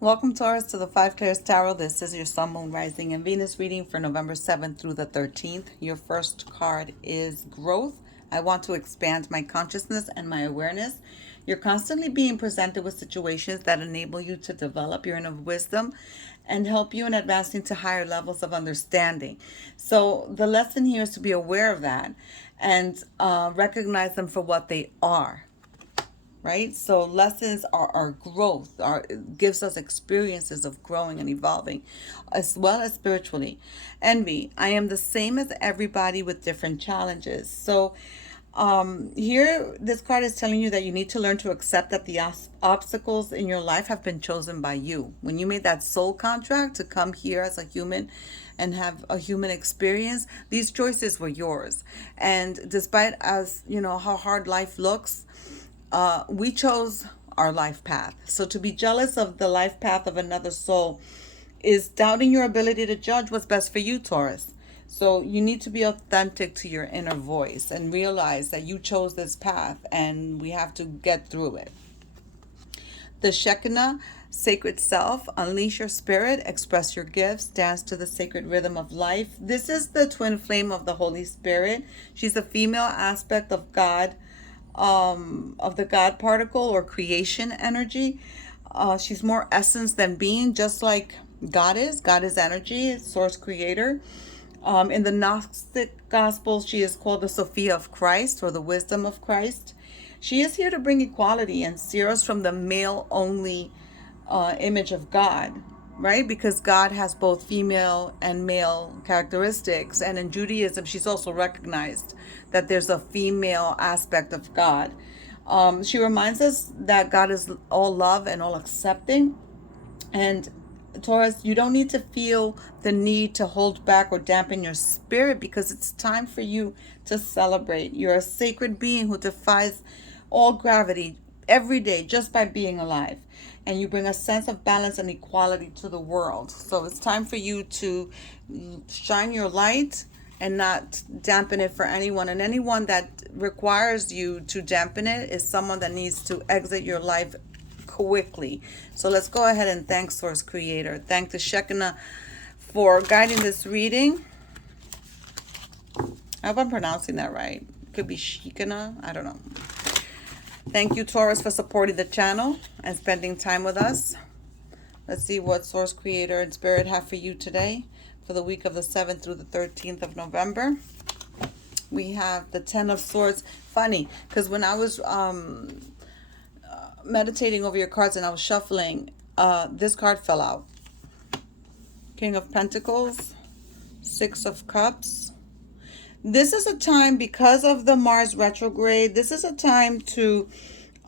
Welcome, Taurus, to the Five Clairs Tarot. This is your Sun, Moon, Rising, and Venus reading for November 7th through the 13th. Your first card is Growth. I want to expand my consciousness and my awareness. You're constantly being presented with situations that enable you to develop your inner wisdom and help you in advancing to higher levels of understanding. So, the lesson here is to be aware of that and recognize them for what they are, right? So lessons are our growth, our gives us experiences of growing and evolving, as well as spiritually. Envy. I am the same as everybody with different challenges. So here this card is telling you that you need to learn to accept that the obstacles in your life have been chosen by you. When you made that soul contract to come here as a human and have a human experience, these choices were yours. And despite as you know how hard life looks, we chose our life path. So to be jealous of the life path of another soul is doubting your ability to judge what's best for you, Taurus. So you need to be authentic to your inner voice and realize that you chose this path and we have to get through it. The Shekinah, sacred self, unleash your spirit, express your gifts, dance to the sacred rhythm of life. This is the twin flame of the Holy Spirit. She's a female aspect of God, of the God particle or creation energy. She's more essence than being, just like God is. God is energy, source creator. In the Gnostic Gospels, she is called the Sophia of Christ or the wisdom of Christ. She is here to bring equality and steer us from the male only image of God, right? Because God has both female and male characteristics. And in Judaism, she's also recognized that there's a female aspect of God. She reminds us that God is all love and all accepting. And Taurus, you don't need to feel the need to hold back or dampen your spirit because it's time for you to celebrate. You're a sacred being who defies all gravity every day just by being alive. And you bring a sense of balance and equality to the world. So it's time for you to shine your light and not dampen it for anyone. And anyone that requires you to dampen it is someone that needs to exit your life quickly. So let's go ahead and thank Source Creator. Thank the Shekinah for guiding this reading. I hope I'm pronouncing that right. Could be Shekinah. I don't know. Thank you, Taurus, for supporting the channel and spending time with us. Let's see what Source Creator and Spirit have for you today for the week of the 7th through the 13th of November. We have the 10 of Swords. Funny, because when I was meditating over your cards and I was shuffling, this card fell out. King of Pentacles, Six of Cups. This is a time, because of the Mars retrograde, this is a time to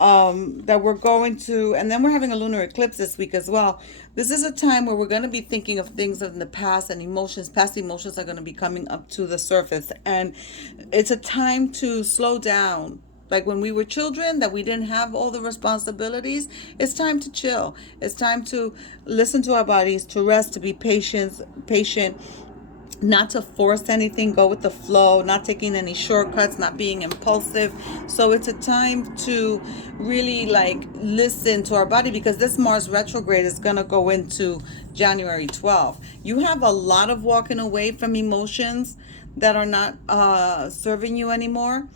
that we're going to, and then we're having a lunar eclipse this week as well. This is a time where we're going to be thinking of things in the past, and emotions, past emotions are going to be coming up to the surface. And it's a time to slow down. Like when we were children, that we didn't have all the responsibilities. It's time to chill. It's time to listen to our bodies, to rest, to be patient, not to force anything, go with the flow, not taking any shortcuts, not being impulsive. So it's a time to really like listen to our body, because this Mars retrograde is going to go into January 12th. You have a lot of walking away from emotions that are not serving you anymore.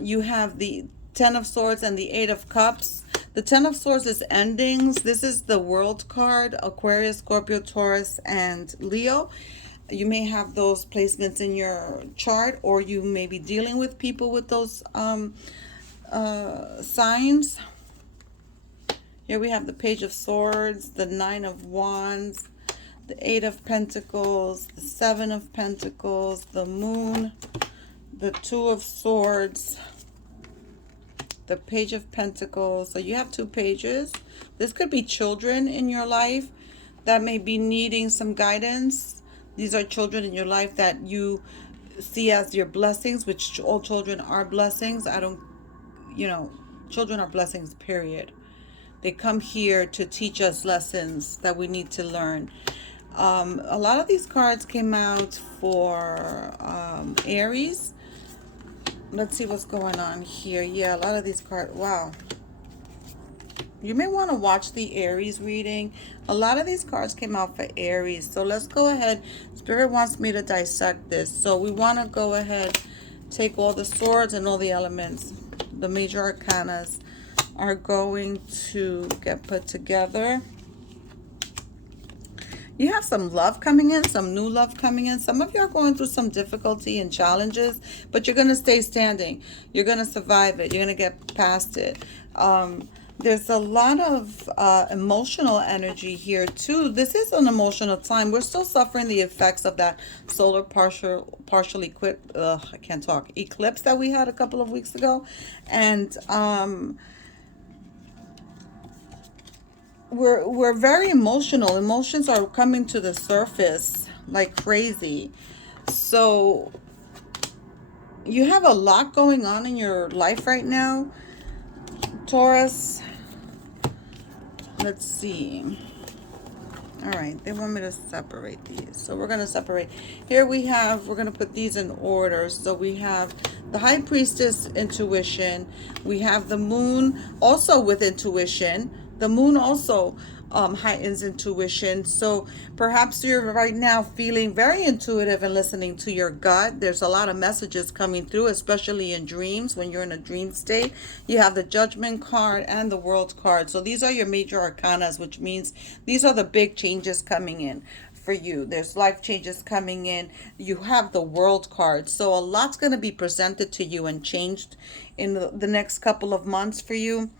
You have the 10 of Swords and the 8 of Cups. The 10 of Swords is endings. This is the World card, Aquarius, Scorpio, Taurus, and Leo. You may have those placements in your chart, or you may be dealing with people with those signs. Here we have the Page of Swords, the 9 of Wands, the 8 of Pentacles, the 7 of Pentacles, the Moon, the 2 of Swords, the Page of Pentacles. So you have 2 pages. This could be children in your life that may be needing some guidance. These are children in your life that you see as your blessings, which all children are blessings. Children are blessings, period. They come here to teach us lessons that we need to learn. A lot of these cards came out for Aries. Let's see what's going on here. Yeah, a lot of these cards. Wow. You may want to watch the Aries reading. A lot of these cards came out for Aries. So let's go ahead. Spirit wants me to dissect this. So we want to go ahead, take all the swords and all the elements. The major arcanas are going to get put together. You have some love coming in, some new love coming in. Some of you are going through some difficulty and challenges, but you're going to stay standing. You're going to survive it. You're going to get past it. There's a lot of emotional energy here too. This is an emotional time. We're still suffering the effects of that solar partial eclipse that we had a couple of weeks ago. And we're very emotional. Emotions are coming to the surface like crazy. So you have a lot going on in your life right now, Taurus. Let's see. All right, they want me to separate these. So we're going to separate. Here we're going to put these in order. So we have the High Priestess, intuition. We have the Moon, also with intuition. The Moon also heightens intuition. So perhaps you're right now feeling very intuitive and listening to your gut. There's a lot of messages coming through, especially in dreams. When you're in a dream state, you have the Judgment card and the World card. So these are your major arcanas, which means these are the big changes coming in for you. There's life changes coming in. You have the World card. So a lot's going to be presented to you and changed in the next couple of months for you.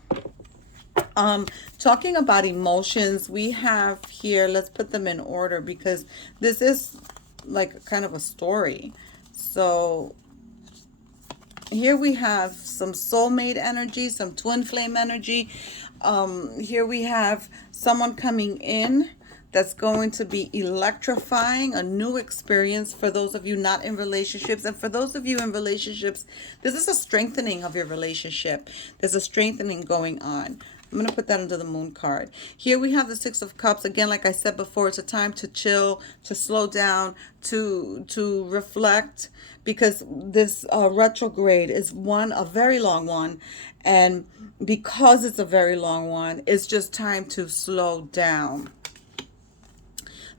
Talking about emotions, we have here, let's put them in order because this is like kind of a story. So here we have some soulmate energy, some twin flame energy. Here we have someone coming in that's going to be electrifying, a new experience for those of you not in relationships. And for those of you in relationships, this is a strengthening of your relationship. There's a strengthening going on. I'm going to put that under the Moon card. Here we have the Six of Cups. Again, like I said before, it's a time to chill, to slow down, to reflect, because this retrograde is a very long one. And because it's a very long one, it's just time to slow down.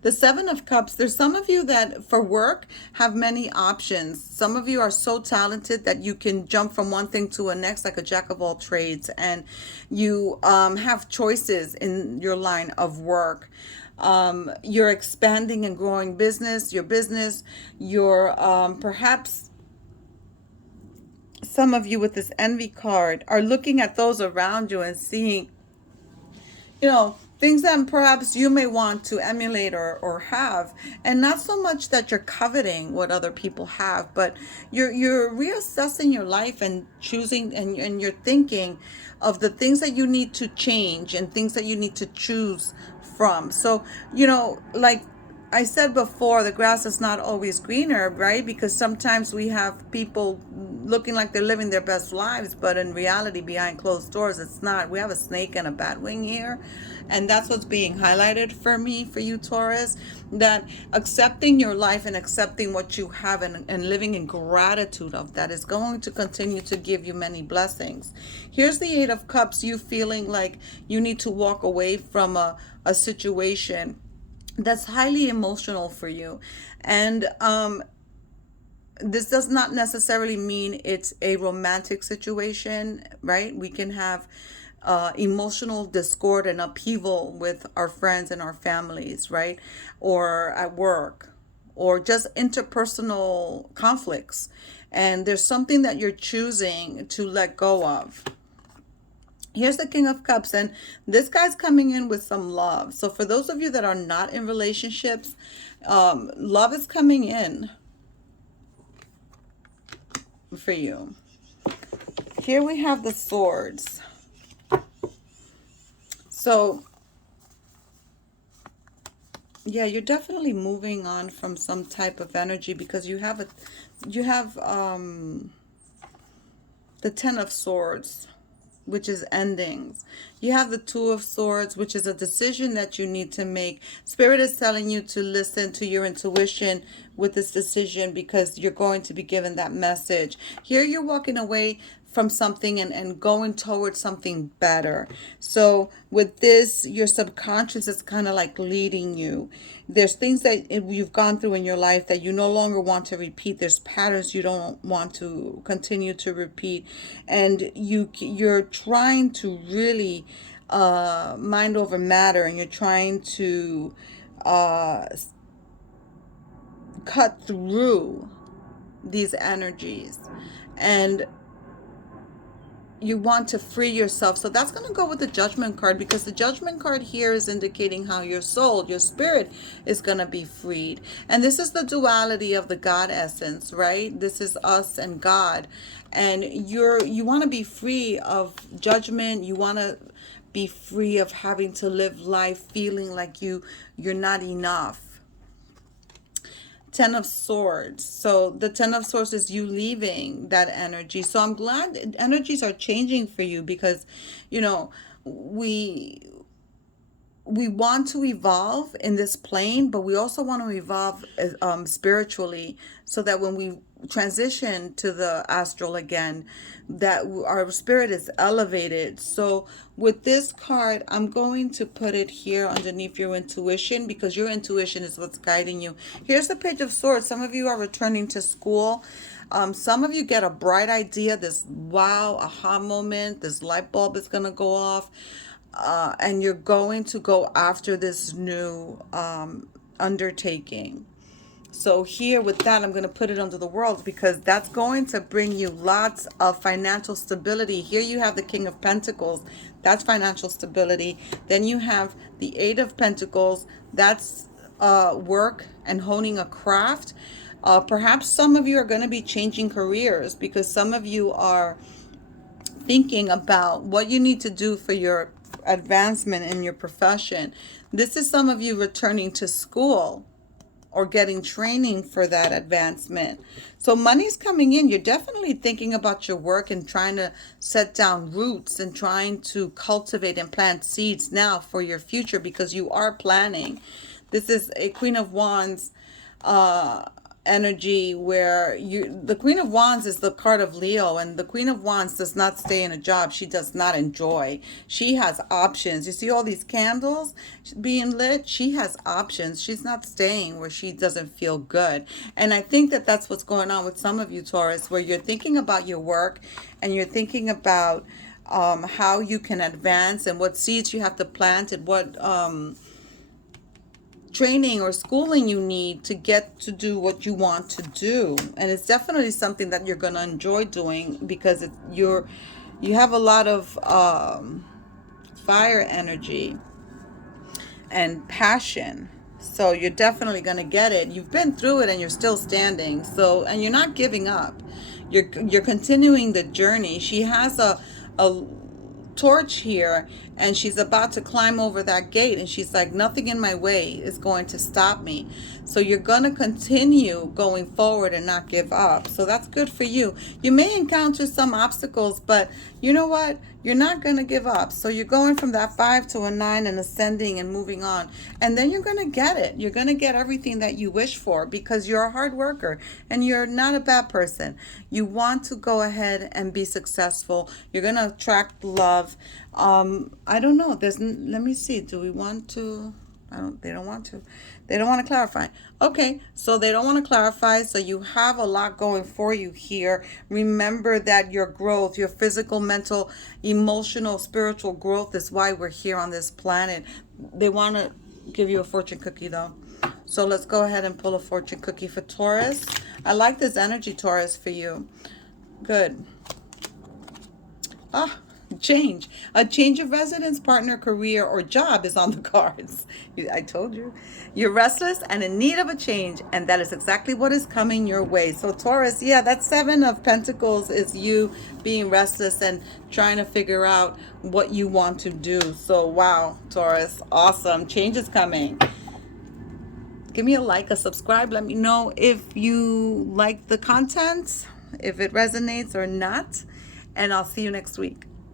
The Seven of Cups, there's some of you that for work have many options. Some of you are so talented that you can jump from one thing to the next like a jack of all trades. And you have choices in your line of work. You're expanding and growing your business. You're perhaps some of you with this envy card are looking at those around you and seeing, things that perhaps you may want to emulate or have. And not so much that you're coveting what other people have, but you're reassessing your life and choosing, and you're thinking of the things that you need to change and things that you need to choose from. So, like I said before, the grass is not always greener, right? Because sometimes we have people looking like they're living their best lives, but in reality, behind closed doors, it's not. We have a snake and a bat wing here. And that's what's being highlighted for you, Taurus, that accepting your life and accepting what you have and living in gratitude of that is going to continue to give you many blessings. Here's the Eight of Cups, you feeling like you need to walk away from a situation that's highly emotional for you. And this does not necessarily mean it's a romantic situation, right? We can have emotional discord and upheaval with our friends and our families, right? Or at work, or just interpersonal conflicts. And there's something that you're choosing to let go of. Here's the King of Cups, and this guy's coming in with some love. So for those of you that are not in relationships, love is coming in for you. Here we have the Swords. So, yeah, you're definitely moving on from some type of energy because you have the Ten of Swords, which is endings. You have the Two of Swords, which is a decision that you need to make. Spirit is telling you to listen to your intuition with this decision because you're going to be given that message. Here you're walking away from something and going towards something better. So with this, your subconscious is kind of like leading you. There's things that you've gone through in your life that you no longer want to repeat. There's patterns you don't want to continue to repeat, and you're trying to really mind over matter, and you're trying to uh, cut through these energies, and you want to free yourself. So that's going to go with the judgment card, because the judgment card here is indicating how your soul, your spirit, is going to be freed. And this is the duality of the God essence, right? This is us and God. And you want to be free of judgment. You want to be free of having to live life feeling like you're not enough. Ten of Swords. So the Ten of Swords is you leaving that energy. So I'm glad energies are changing for you, because, you know, we want to evolve in this plane, but we also want to evolve spiritually, so that when we transition to the astral again, that our spirit is elevated. So with this card, I'm going to put it here underneath your intuition, because your intuition is what's guiding you. Here's the Page of Swords. Some of you are returning to school. Some of you get a bright idea, this wow, aha moment, this light bulb is going to go off. And you're going to go after this new undertaking. So here with that, I'm going to put it under the world, because that's going to bring you lots of financial stability. Here you have the King of Pentacles. That's financial stability. Then you have the Eight of Pentacles. That's work and honing a craft. Perhaps some of you are going to be changing careers, because some of you are thinking about what you need to do for your advancement in your profession. This is some of you returning to school or getting training for that advancement. So money's coming in. You're definitely thinking about your work and trying to set down roots and trying to cultivate and plant seeds now for your future, because you are planning. This is a Queen of Wands energy, where the Queen of Wands is the card of Leo, and the Queen of Wands does not stay in a job she does not enjoy. She has options. You see all these candles being lit? She has options. She's not staying where she doesn't feel good. And I think that that's what's going on with some of you, Taurus, where you're thinking about your work, and you're thinking about how you can advance, and what seeds you have to plant, and what training or schooling you need to get to do what you want to do. And it's definitely something that you're going to enjoy doing, because you have a lot of fire energy and passion. So you're definitely going to get it. You've been through it and you're still standing. So, and you're not giving up. You're continuing the journey. She has a torch here, and she's about to climb over that gate, and she's like, nothing in my way is going to stop me. So you're going to continue going forward and not give up. So that's good for you. You may encounter some obstacles, but you know what? You're not going to give up. So you're going from that 5 to a 9 and ascending and moving on. And then you're going to get it. You're going to get everything that you wish for, because you're a hard worker and you're not a bad person. You want to go ahead and be successful. You're going to attract love. I don't know. Let me see. Do we want to? They don't want to. They don't want to clarify. Okay, so they don't want to clarify. So you have a lot going for you here. Remember that your growth, your physical, mental, emotional, spiritual growth is why we're here on this planet. They want to give you a fortune cookie though. So let's go ahead and pull a fortune cookie for Taurus. I like this energy, Taurus, for you. Good. Change. A change of residence, partner, career, or job is on the cards. I told you. You're restless and in need of a change, and that is exactly what is coming your way. So Taurus, yeah, that 7 of Pentacles is you being restless and trying to figure out what you want to do. So wow, Taurus, awesome. Change is coming. Give me a like, a subscribe. Let me know if you like the content, if it resonates or not, and I'll see you next week.